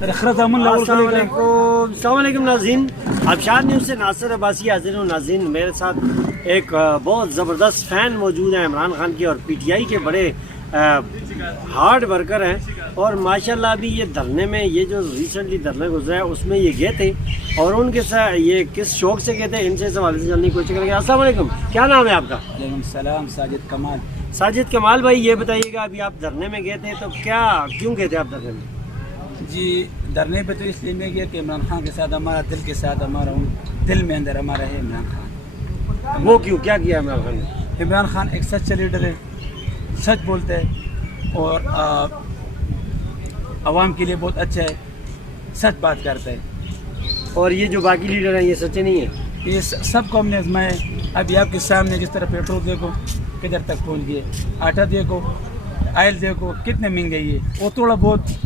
السلام علیکم ناظرین، ابشار نیوز سے ناصر عباسی حاضر ہوں۔ ناظرین، میرے ساتھ ایک بہت زبردست فین موجود ہیں عمران خان کے، اور پی ٹی آئی کے بڑے ہارڈ ورکر ہیں، اور ماشاءاللہ ابھی یہ دھرنے میں، یہ جو ریسنٹلی دھرنا گزرا ہے اس میں یہ گئے تھے، اور ان کے ساتھ یہ کس شوق سے گئے تھے، ان سے سوال سے جاننے کی کوشش کریں گے۔ السلام علیکم، کیا نام ہے آپ کا؟ وعلیکم السلام، ساجد کمال۔ ساجد کمال بھائی، یہ بتائیے گا ابھی آپ دھرنے میں گئے تھے تو کیوں گئے تھے آپ دھرنے میں؟ جی، دھرنے پہ تو اس لیے میں گیا کہ عمران خان کے ساتھ ہمارا دل کے ساتھ، ہمارا دل میں اندر ہمارا ہے عمران خان۔ وہ کیوں، کیا کیا عمران خان نے؟ عمران خان ایک سچا لیڈر ہے، سچ بولتا ہے، اور عوام کے لیے بہت اچھا ہے، سچ بات کرتا ہے۔ اور یہ جو باقی لیڈر ہیں یہ سچے نہیں ہیں؟ یہ سب کو ہم نے آزمایا ہے۔ ابھی آپ کے سامنے جس طرح پیٹرول دیکھو کدھر تک پہنچ گئے، آٹا دیکھو، آئل دیکھو کتنے مہنگائی ہے، وہ تھوڑا بہت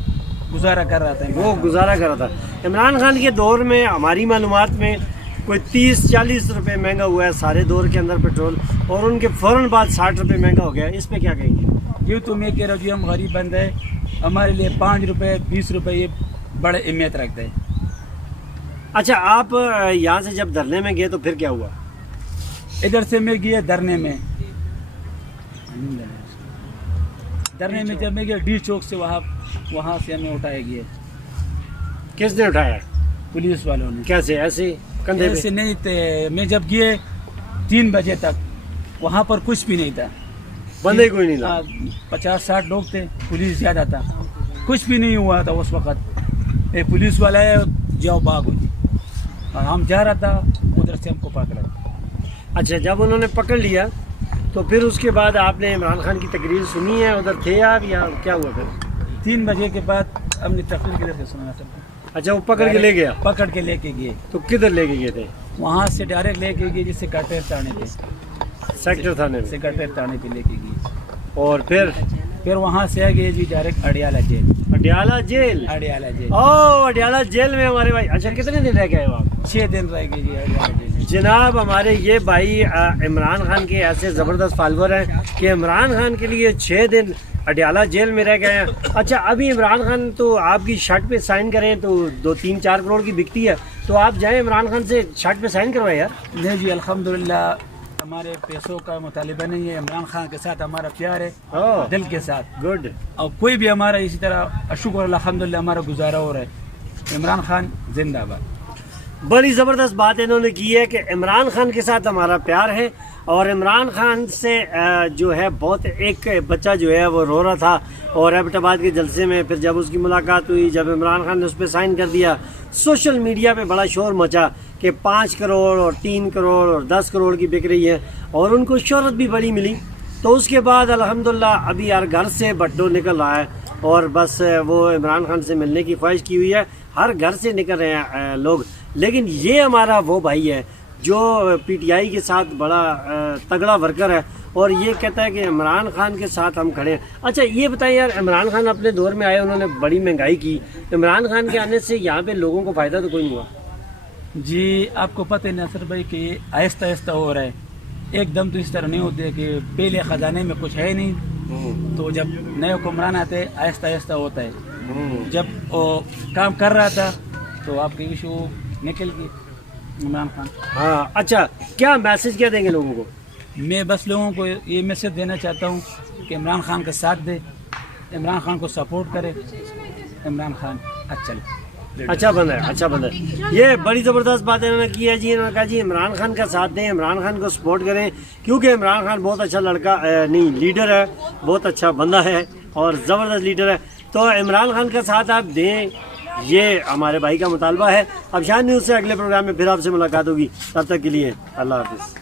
گزارا کر رہا تھا، وہ گزارا کر رہا تھا۔ عمران خان کے دور میں ہماری معلومات میں کوئی 30-40 روپے مہنگا ہوا ہے سارے دور کے اندر پیٹرول، اور ان کے فوراً بعد 60 روپے مہنگا ہو گیا ہے، اس پہ کیا کہیں گے؟ یہ تو میں کہہ رہا ہوں، ہم غریب بندے ہیں، ہمارے لیے 5 روپے 20 روپے یہ بڑے اہمیت رکھتے ہیں۔ اچھا، آپ یہاں سے جب دھرنے میں گئے تو پھر کیا ہوا؟ ادھر سے میں گیا دھرنے میں جب میں گیا ڈی چوک سے، وہاں سے ہمیں اٹھایا گیا۔ کس نے اٹھایا؟ پولیس والوں نے۔ کیسے؟ ایسے کندھے پہ؟ ایسے نہیں تھے، میں جب گئے 3 بجے تک وہاں پر کچھ بھی نہیں تھا، بندے کوئی نہیں تھا؟ 50-60 لوگ تھے، پولیس زیادہ تھا، کچھ بھی نہیں ہوا تھا اس وقت۔ ایک پولیس والا ہے، جاؤ بھاگو جی، اور ہم جا رہا تھا، ادھر سے ہم کو پکڑا۔ اچھا، جب انہوں نے پکڑ لیا تو پھر اس کے بعد آپ نے عمران خان کی تقریر سنی ہے؟ ادھر تھے آپ یا کیا ہوا پھر؟ 3 بجے کے بعد ہم نے تقریر کے لیے سنا سکتے۔ اچھا، وہ پکڑ کے لے گیا؟ پکڑ کے لے کے گئے۔ تو کدھر لے کے گئے تھے؟ وہاں سے ڈائریکٹ لے کے گئے جس سیکرٹریٹ تھانے پہ، سیکٹر تھانے میں؟ سیکرٹریٹ تھانے پہ لے کے گئے، اور پھر وہاں سے آ گئے جی direct Adiala jail. Adiala jail? Adiala jail, Adiala jail میں ہمارے بھائی۔ اچھا، کتنے دن رہ گئے آپ؟ 6 دن رہ گئے جی اڈیالہ جیل۔ جناب، ہمارے یہ بھائی عمران خان کے ایسے زبردست فالوور ہیں کہ عمران خان کے لیے 6 دن اڈیالہ جیل میں رہ گئے ہیں۔ اچھا، ابھی عمران خان تو آپ کی شرٹ پہ سائن کریں تو 2-3-4 کروڑ کی بکتی ہے، تو آپ جائیں عمران خان سے شرٹ پہ سائن کروائے یار۔ نہیں جی، الحمدللہ ہمارے پیسوں کا مطالبہ نہیں ہے، عمران خان کے ساتھ ہمارا پیار ہے، دل کے ساتھ۔ گڈ۔ اور کوئی بھی ہمارا اسی طرح شکر الحمدللہ ہمارا گزارا ہو رہا ہے۔ عمران خان زندہ باد۔ بڑی زبردست بات انہوں نے کی ہے کہ عمران خان کے ساتھ ہمارا پیار ہے، اور عمران خان سے جو ہے بہت، ایک بچہ جو ہے وہ رو رہا تھا، اور ایبٹ آباد کے جلسے میں پھر جب اس کی ملاقات ہوئی، جب عمران خان نے اس پہ سائن کر دیا، سوشل میڈیا پہ بڑا شور مچا کہ 5 کروڑ اور 3 کروڑ اور 10 کروڑ کی بک رہی ہے، اور ان کو شہرت بھی بڑی ملی۔ تو اس کے بعد الحمدللہ ابھی ہر گھر سے بٹو نکل رہا ہے، اور بس وہ عمران خان سے ملنے کی خواہش کی ہوئی ہے، ہر گھر سے نکل رہے ہیں لوگ۔ لیکن یہ ہمارا وہ بھائی ہے جو پی ٹی آئی کے ساتھ بڑا تگڑا ورکر ہے، اور یہ کہتا ہے کہ عمران خان کے ساتھ ہم کھڑے ہیں۔ اچھا، یہ بتائیں یار، عمران خان اپنے دور میں آئے، انہوں نے بڑی مہنگائی کی، عمران خان کے آنے سے یہاں پہ لوگوں کو فائدہ تو کوئی نہیں ہوا؟ جی، آپ کو پتہ ہے ناصر بھائی کہ یہ آہستہ آہستہ ہو رہا ہے، ایک دم تو اس طرح نہیں ہوتے کہ پہلے خزانے میں کچھ ہے نہیں، تو جب نئے حکمران آتے آہستہ آہستہ ہوتا ہے۔ جب وہ کام کر رہا تھا تو آپ کے ایشو نکل گئی عمران خان۔ ہاں، اچھا، کیا میسج کیا دیں گے لوگوں کو؟ میں بس لوگوں کو یہ میسج دینا چاہتا ہوں کہ عمران خان کا ساتھ دے، عمران خان کو سپورٹ کرے، عمران خان اچھا بندہ ہے، اچھا بندہ ہے۔ یہ بڑی زبردست بات انہوں نے کی ہے جی، انہوں نے کہا جی عمران خان کا ساتھ دیں، عمران خان کو سپورٹ کریں، کیونکہ عمران خان بہت اچھا لڑکا نہیں لیڈر ہے، بہت اچھا بندہ ہے اور زبردست لیڈر ہے، تو عمران خان کا ساتھ آپ دیں، یہ ہمارے بھائی کا مطالبہ ہے۔ ابشار نیوز سے اگلے پروگرام میں پھر آپ سے ملاقات ہوگی، تب تک کے لیے اللہ حافظ۔